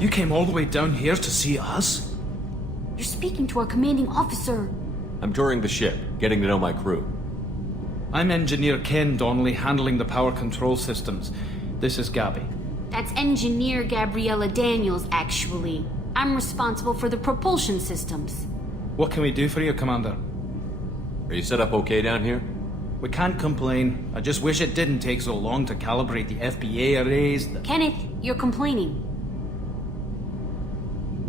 You came all the way down here to see us? You're speaking to our commanding officer. I'm touring the ship, getting to know my crew. I'm Engineer Ken Donnelly, handling the power control systems. This is Gabby. That's Engineer Gabriella Daniels, actually. I'm responsible for the propulsion systems. What can we do for you, Commander? Are you set up okay down here? We can't complain. I just wish it didn't take so long to calibrate the FBA arrays. Kenneth, you're complaining.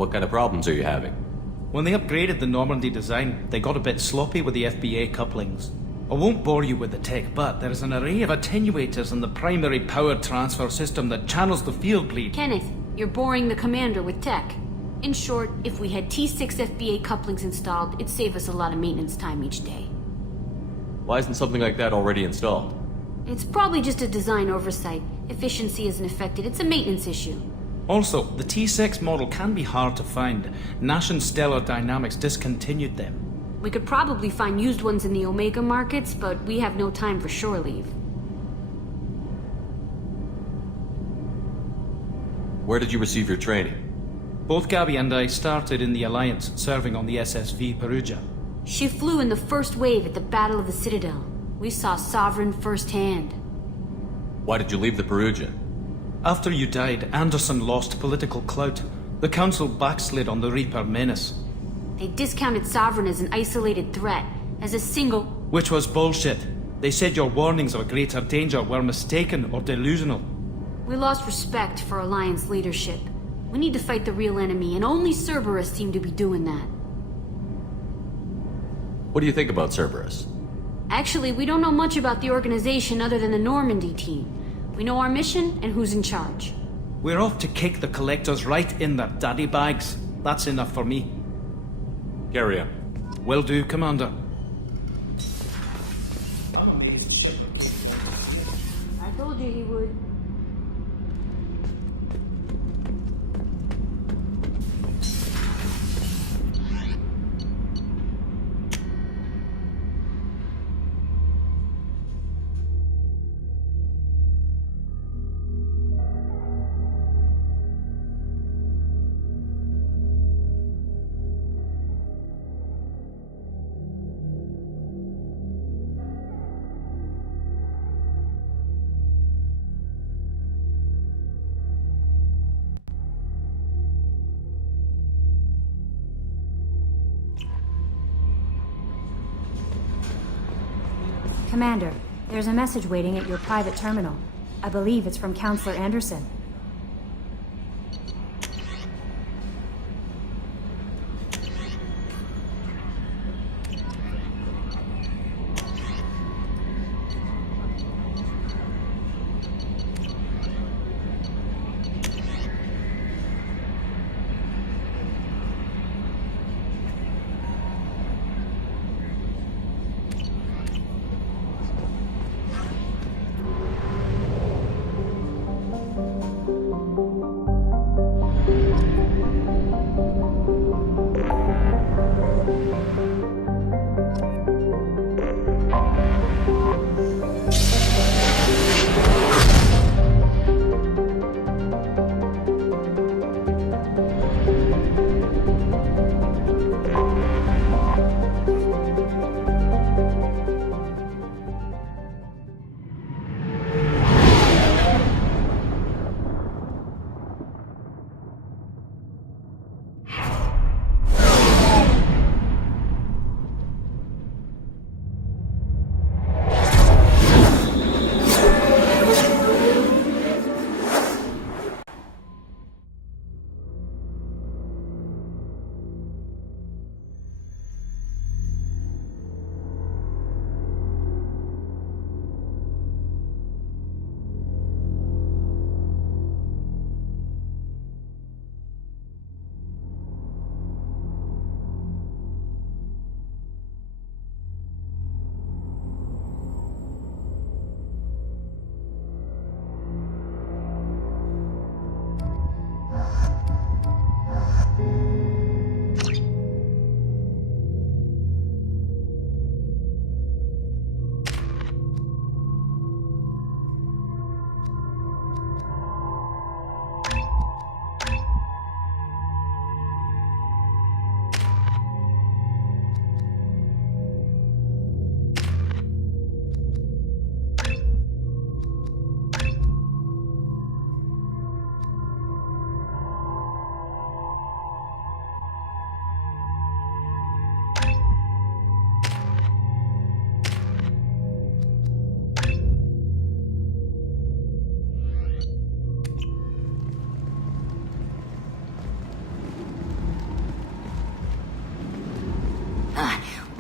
What kind of problems are you having? When they upgraded the Normandy design, they got a bit sloppy with the FBA couplings. I won't bore you with the tech, but there is an array of attenuators in the primary power transfer system that channels the field bleed. Kenneth, you're boring the commander with tech. In short, if we had T6 FBA couplings installed, it'd save us a lot of maintenance time each day. Why isn't something like that already installed? It's probably just a design oversight. Efficiency isn't affected, it's a maintenance issue. Also, the T6 model can be hard to find. Nash and Stellar Dynamics discontinued them. We could probably find used ones in the Omega markets, but we have no time for shore leave. Where did you receive your training? Both Gabby and I started in the Alliance, serving on the SSV Perugia. She flew in the first wave at the Battle of the Citadel. We saw Sovereign firsthand. Why did you leave the Perugia? After you died, Anderson lost political clout. The Council backslid on the Reaper menace. They discounted Sovereign as an isolated threat, as a single... Which was bullshit. They said your warnings of a greater danger were mistaken or delusional. We lost respect for Alliance leadership. We need to fight the real enemy, and only Cerberus seem to be doing that. What do you think about Cerberus? Actually, we don't know much about the organization other than the Normandy team. We know our mission and who's in charge. We're off to kick the Collectors right in their daddy bags. That's enough for me. Carry on. Will do, Commander. I told you he would. Commander, there's a message waiting at your private terminal. I believe it's from Counselor Anderson.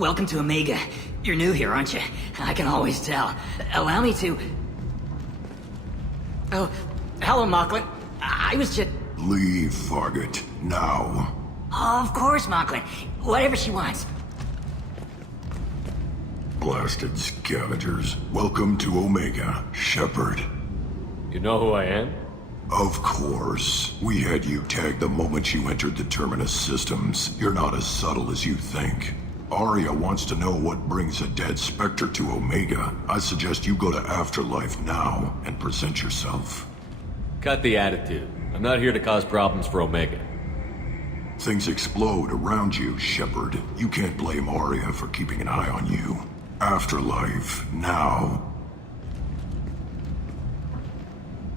Welcome to Omega. You're new here, aren't you? I can always tell. Allow me to... Oh, hello, Mocklin. I was just... Leave, Fargate. Now. Of course, Mocklin. Whatever she wants. Blasted scavengers. Welcome to Omega, Shepard. You know who I am? Of course. We had you tagged the moment you entered the Terminus systems. You're not as subtle as you think. Arya wants to know what brings a dead Spectre to Omega. I suggest you go to Afterlife now and present yourself. Cut the attitude. I'm not here to cause problems for Omega. Things explode around you, Shepard. You can't blame Arya for keeping an eye on you. Afterlife, now.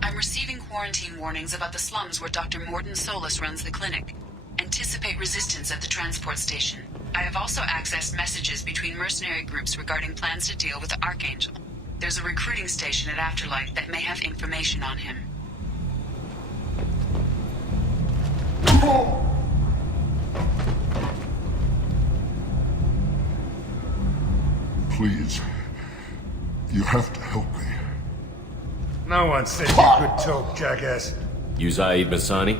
I'm receiving quarantine warnings about the slums where Dr. Morden Solus runs the clinic. Anticipate resistance at the transport station. I have also accessed messages between mercenary groups regarding plans to deal with the Archangel. There's a recruiting station at Afterlife that may have information on him. Please. You have to help me. No one said you could talk, jackass. You Zaid Masani?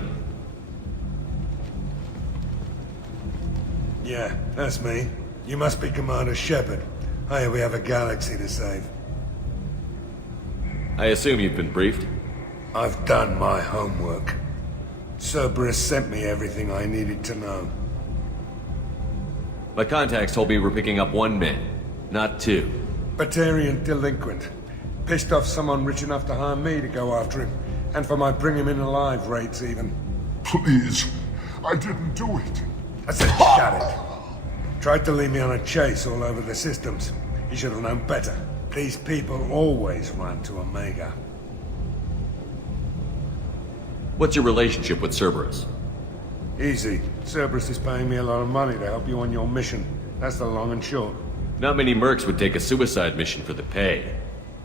Yeah, that's me. You must be Commander Shepard. Hey, we have a galaxy to save. I assume you've been briefed? I've done my homework. Cerberus sent me everything I needed to know. My contacts told me we're picking up one man, not two. Batarian delinquent. Pissed off someone rich enough to hire me to go after him. And for my bring him in alive rates even. Please. I didn't do it. I said shut it. Tried to lead me on a chase all over the systems. He should have known better. These people always run to Omega. What's your relationship with Cerberus? Easy. Cerberus is paying me a lot of money to help you on your mission. That's the long and short. Not many mercs would take a suicide mission for the pay.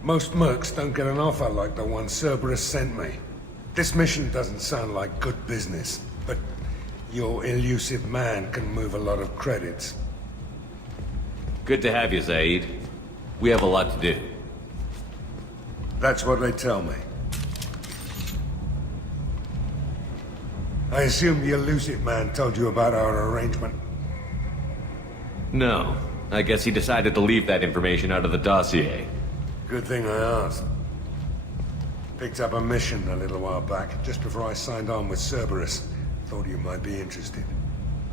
Most mercs don't get an offer like the one Cerberus sent me. This mission doesn't sound like good business, but your elusive man can move a lot of credits. Good to have you, Zaid. We have a lot to do. That's what they tell me. I assume the elusive man told you about our arrangement. No. I guess he decided to leave that information out of the dossier. Good thing I asked. Picked up a mission a little while back, just before I signed on with Cerberus. Thought you might be interested.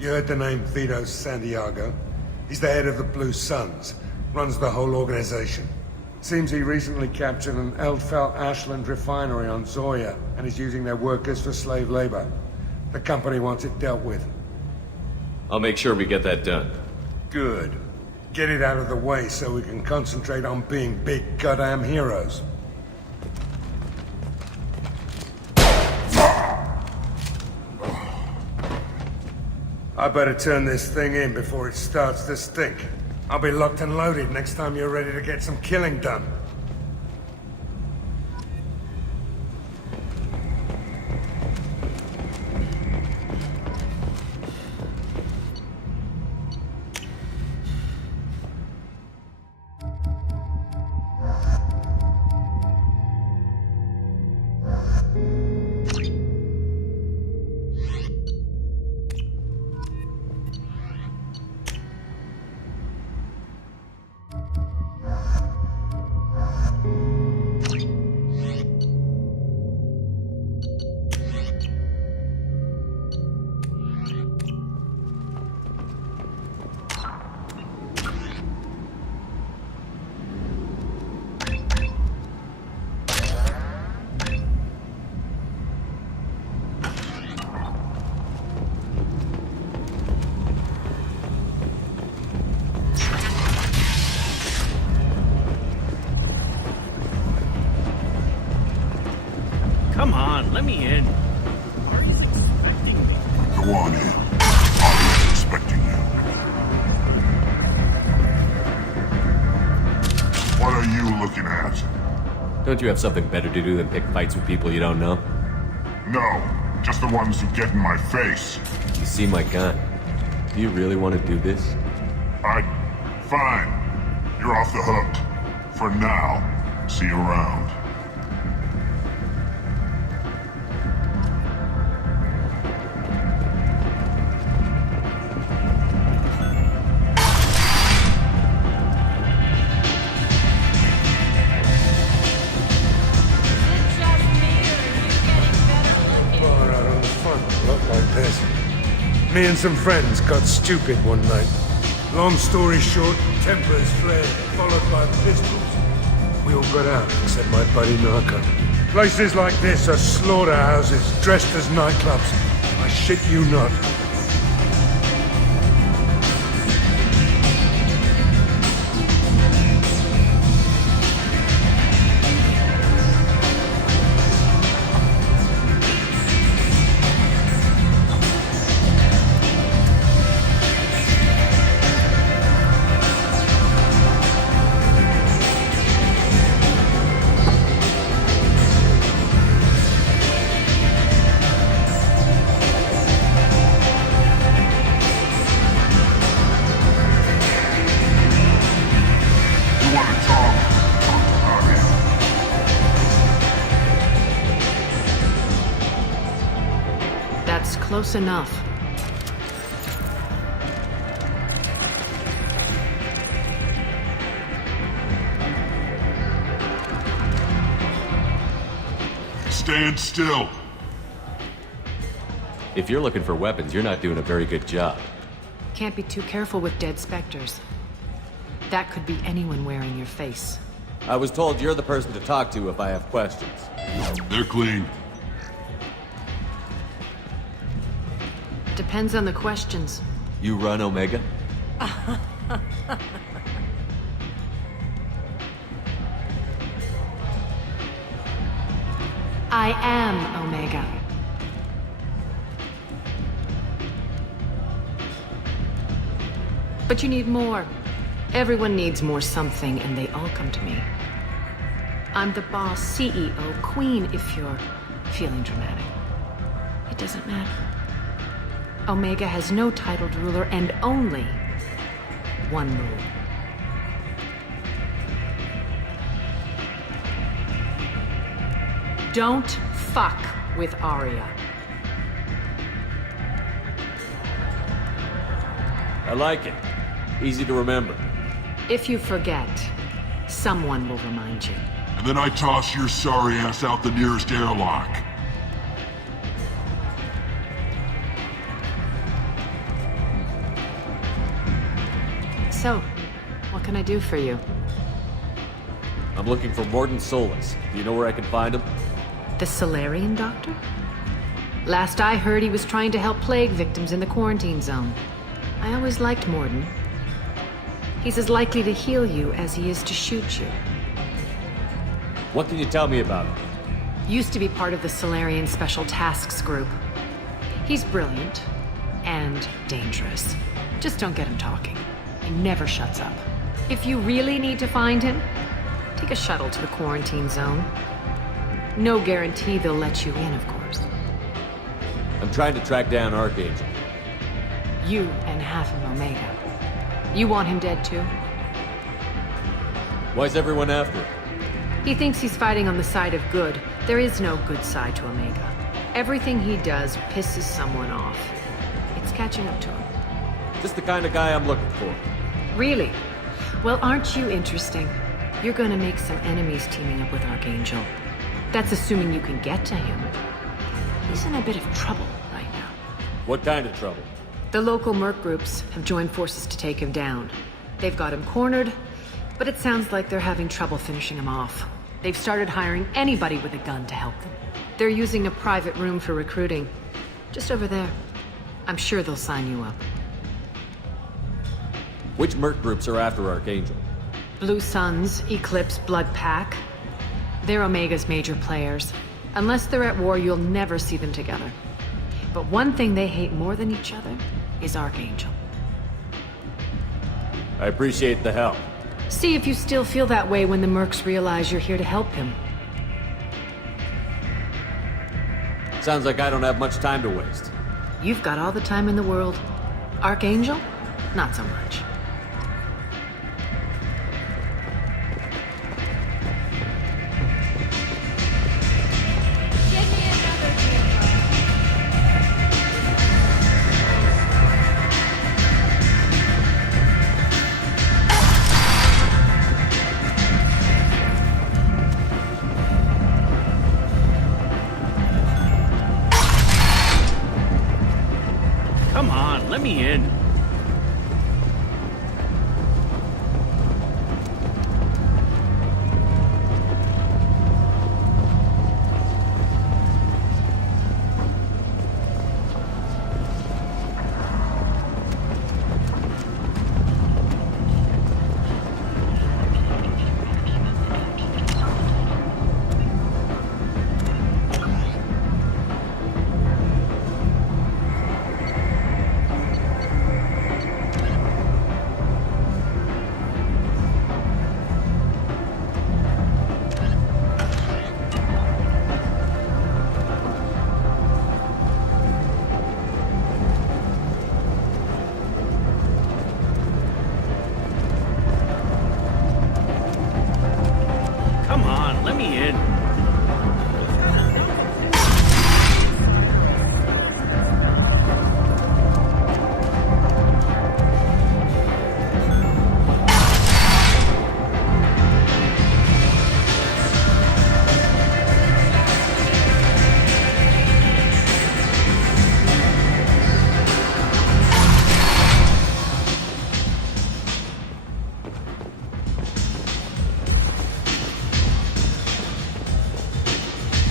You heard the name Vito Santiago? He's the head of the Blue Suns. Runs the whole organization. Seems he recently captured an Eldfell Ashland refinery on Zoya and is using their workers for slave labor. The company wants it dealt with. I'll make sure we get that done. Good. Get it out of the way so we can concentrate on being big goddamn heroes. I better turn this thing in before it starts to stink. I'll be locked and loaded next time you're ready to get some killing done. Come on, let me in. Ari's expecting me. Go on in. Arya's expecting you. What are you looking at? Don't you have something better to do than pick fights with people you don't know? No, just the ones who get in my face. You see my gun. Do you really want to do this? I Fine. You're off the hook. For now. See you around. Bar out on the front, look like this. Me and some friends got stupid one night. Long story short, tempers flared, followed by pistols. We all got out, except my buddy Narco. Places like this are slaughterhouses, dressed as nightclubs. I shit you not. That's close enough. Stand still. If you're looking for weapons, you're not doing a very good job. Can't be too careful with dead specters. That could be anyone wearing your face. I was told you're the person to talk to if I have questions. They're clean. Depends on the questions. You run Omega? I am Omega. But you need more. Everyone needs more something, and they all come to me. I'm the boss, CEO, queen, if you're feeling dramatic. It doesn't matter. Omega has no titled ruler and only one rule. Don't fuck with Arya. I like it. Easy to remember. If you forget, someone will remind you. And then I toss your sorry ass out the nearest airlock. So, what can I do for you? I'm looking for Morden Solis. Do you know where I can find him? The Solarian doctor? Last I heard, he was trying to help plague victims in the quarantine zone. I always liked Morden. He's as likely to heal you as he is to shoot you. What can you tell me about him? Used to be part of the Solarian Special Tasks Group. He's brilliant and dangerous. Just don't get him talking. He never shuts up. If you really need to find him, take a shuttle to the quarantine zone. No guarantee they'll let you in, of course. I'm trying to track down Archangel. You and half of Omega. You want him dead too? Why's everyone after him? He thinks he's fighting on the side of good. There is no good side to Omega. Everything he does pisses someone off. It's catching up to him. Just the kind of guy I'm looking for. Really? Well, aren't you interesting? You're gonna make some enemies teaming up with Archangel. That's assuming you can get to him. He's in a bit of trouble right now. What kind of trouble? The local merc groups have joined forces to take him down. They've got him cornered, but it sounds like they're having trouble finishing him off. They've started hiring anybody with a gun to help them. They're using a private room for recruiting. Just over there. I'm sure they'll sign you up. Which merc groups are after Archangel? Blue Suns, Eclipse, Blood Pack. They're Omega's major players. Unless they're at war, you'll never see them together. But one thing they hate more than each other is Archangel. I appreciate the help. See if you still feel that way when the mercs realize you're here to help him. Sounds like I don't have much time to waste. You've got all the time in the world. Archangel? Not so much. Come on, let me in. Come on, let me in.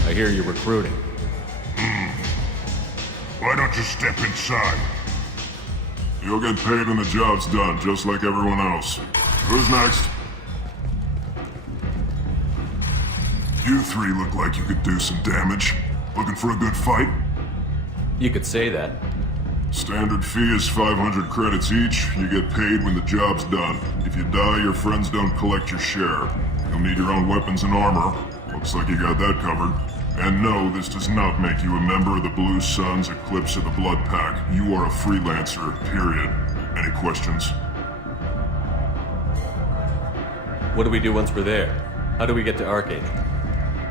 I hear you're recruiting. Why don't you step inside? You'll get paid when the job's done, just like everyone else. Who's next? You three look like you could do some damage. Looking for a good fight? You could say that. Standard fee is 500 credits each. You get paid when the job's done. If you die, your friends don't collect your share. You'll need your own weapons and armor. Looks like you got that covered. And no, this does not make you a member of the Blue Suns, Eclipse, or the Blood Pack. You are a freelancer, period. Any questions? What do we do once we're there? How do we get to Archangel?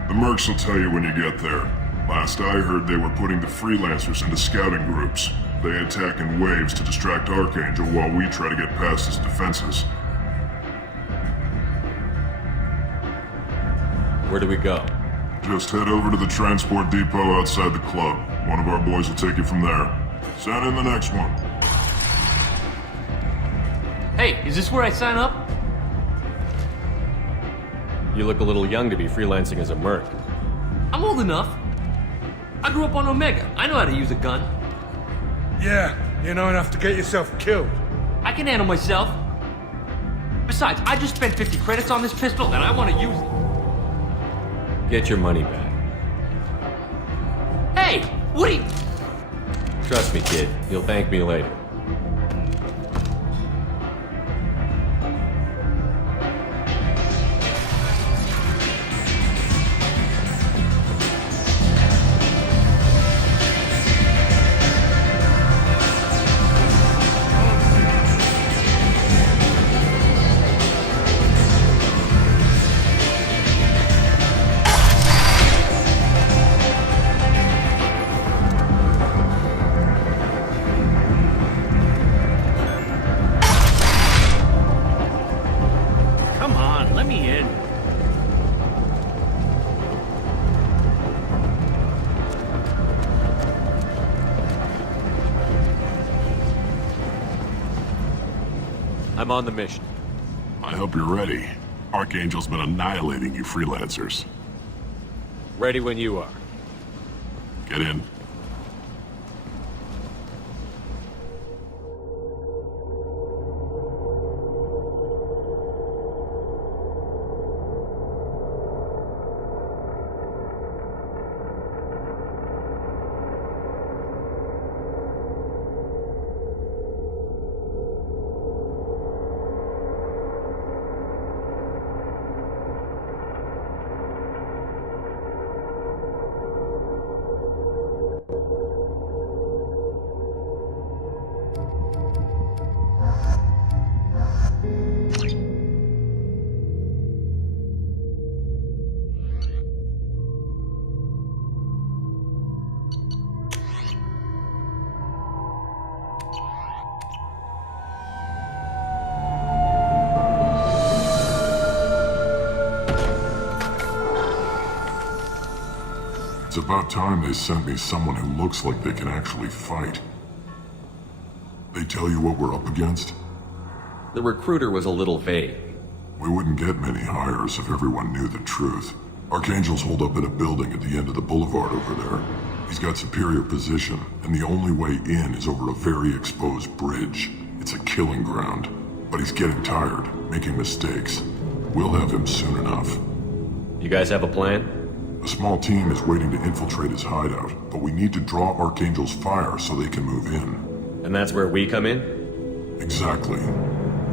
The mercs will tell you when you get there. Last I heard, they were putting the freelancers into scouting groups. They attack in waves to distract Archangel while we try to get past his defenses. Where do we go? Just head over to the transport depot outside the club. One of our boys will take you from there. Send in the next one. Hey, is this where I sign up? You look a little young to be freelancing as a merc. I'm old enough. I grew up on Omega. I know how to use a gun. Yeah, you know enough to get yourself killed. I can handle myself. Besides, I just spent 50 credits on this pistol and I want to use it. Get your money back. Hey, what are you... Trust me, kid. You'll thank me later. Come on, let me in. I'm on the mission. I hope you're ready. Archangel's been annihilating you freelancers. Ready when you are. Get in. It's about time they sent me someone who looks like they can actually fight. They tell you what we're up against? The recruiter was a little vague. We wouldn't get many hires if everyone knew the truth. Archangel's holed up in a building at the end of the boulevard over there. He's got superior position, and the only way in is over a very exposed bridge. It's a killing ground. But he's getting tired, making mistakes. We'll have him soon enough. You guys have a plan? A small team is waiting to infiltrate his hideout, but we need to draw Archangel's fire so they can move in. And that's where we come in? Exactly.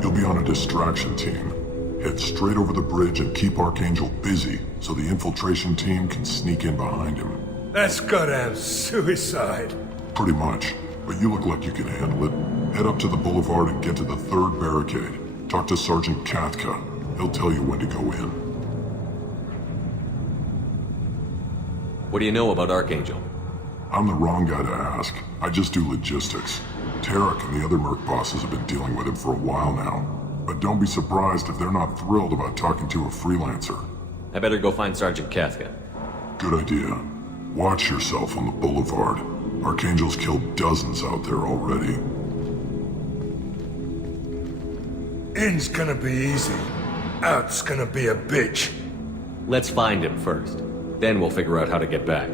You'll be on a distraction team. Head straight over the bridge and keep Archangel busy so the infiltration team can sneak in behind him. That's goddamn suicide. Pretty much, but you look like you can handle it. Head up to the boulevard and get to the 3rd barricade. Talk to Sergeant Katka. He'll tell you when to go in. What do you know about Archangel? I'm the wrong guy to ask. I just do logistics. Tarek and the other merc bosses have been dealing with him for a while now. But don't be surprised if they're not thrilled about talking to a freelancer. I better go find Sergeant Katka. Good idea. Watch yourself on the boulevard. Archangel's killed dozens out there already. In's gonna be easy. Out's gonna be a bitch. Let's find him first. Then we'll figure out how to get back.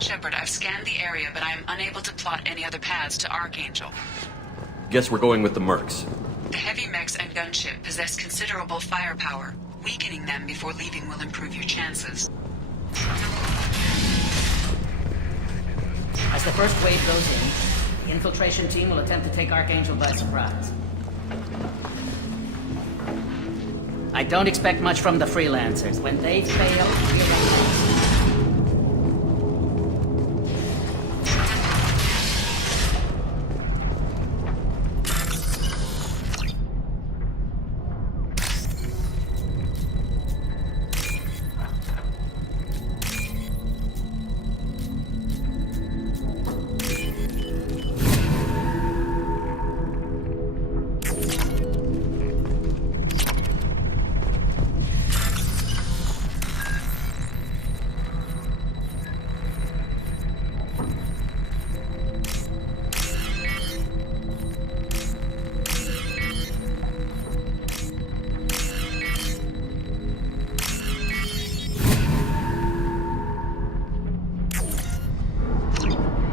Shepard, I've scanned the area, but I am unable to plot any other paths to Archangel. Guess we're going with the mercs. The heavy mechs and gunship possess considerable firepower. Weakening them before leaving will improve your chances. As the first wave goes in, the infiltration team will attempt to take Archangel by surprise. I don't expect much from the freelancers. When they fail, we're up next.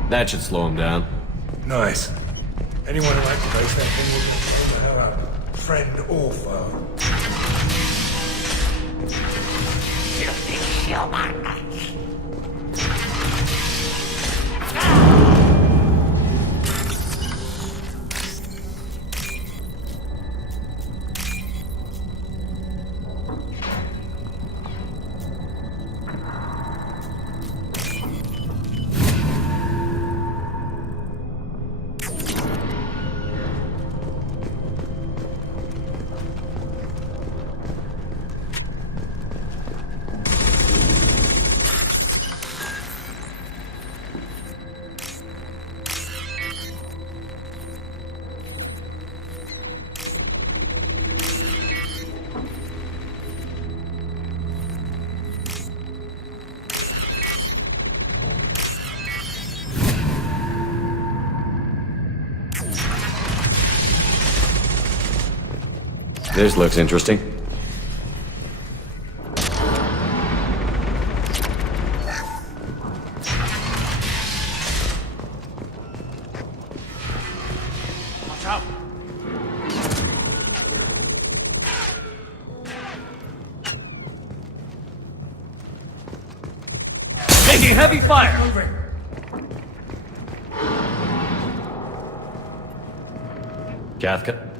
That should slow him down. Nice. Anyone who activates that thing will be blown the hell up. Friend or foe. This looks interesting. Watch out! Taking heavy fire! Katka?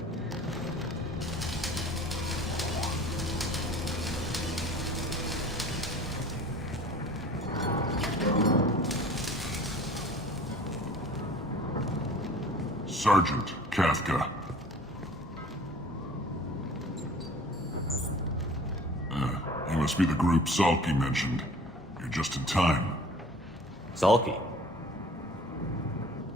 Sergeant Katka. You must be the group Salky mentioned. You're just in time. Salky?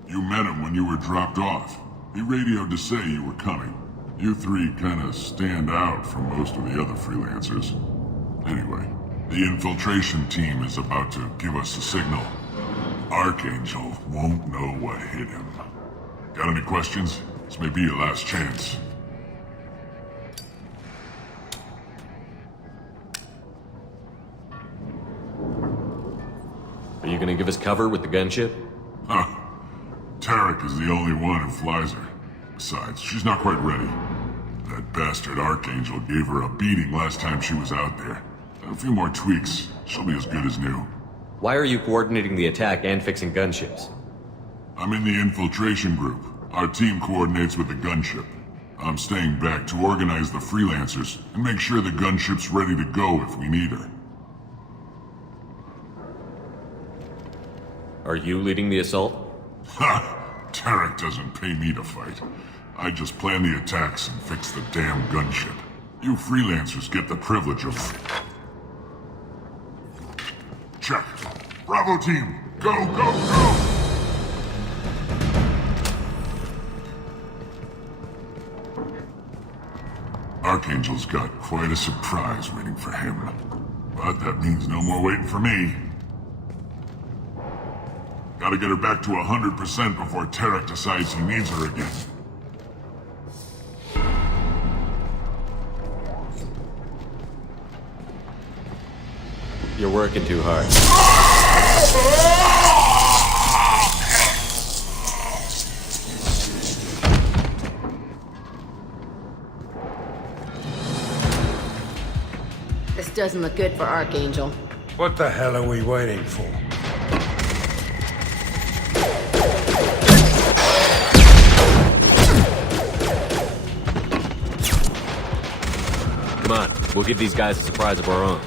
You met him when you were dropped off. He radioed to say you were coming. You three kinda stand out from most of the other freelancers. Anyway, The infiltration team is about to give us a signal. Archangel won't know what hit him. Got any questions? This may be your last chance. Are you gonna give us cover with the gunship? Huh. Tarek is the only one who flies her. Besides, she's not quite ready. That bastard Archangel gave her a beating last time she was out there. A few more tweaks, she'll be as good as new. Why are you coordinating the attack and fixing gunships? I'm in the infiltration group. Our team coordinates with the gunship. I'm staying back to organize the freelancers and make sure the gunship's ready to go if we need her. Are you leading the assault? Ha! Tarek doesn't pay me to fight. I just plan the attacks and fix the damn gunship. You freelancers get the privilege of... Check. Bravo team, go, go, go! Archangel's got quite a surprise waiting for him. But that means no more waiting for me. Gotta get her back to 100% before Tarek decides he needs her again. You're working too hard. This doesn't look good for Archangel. What the hell are we waiting for? Come on, we'll give these guys a surprise of our own.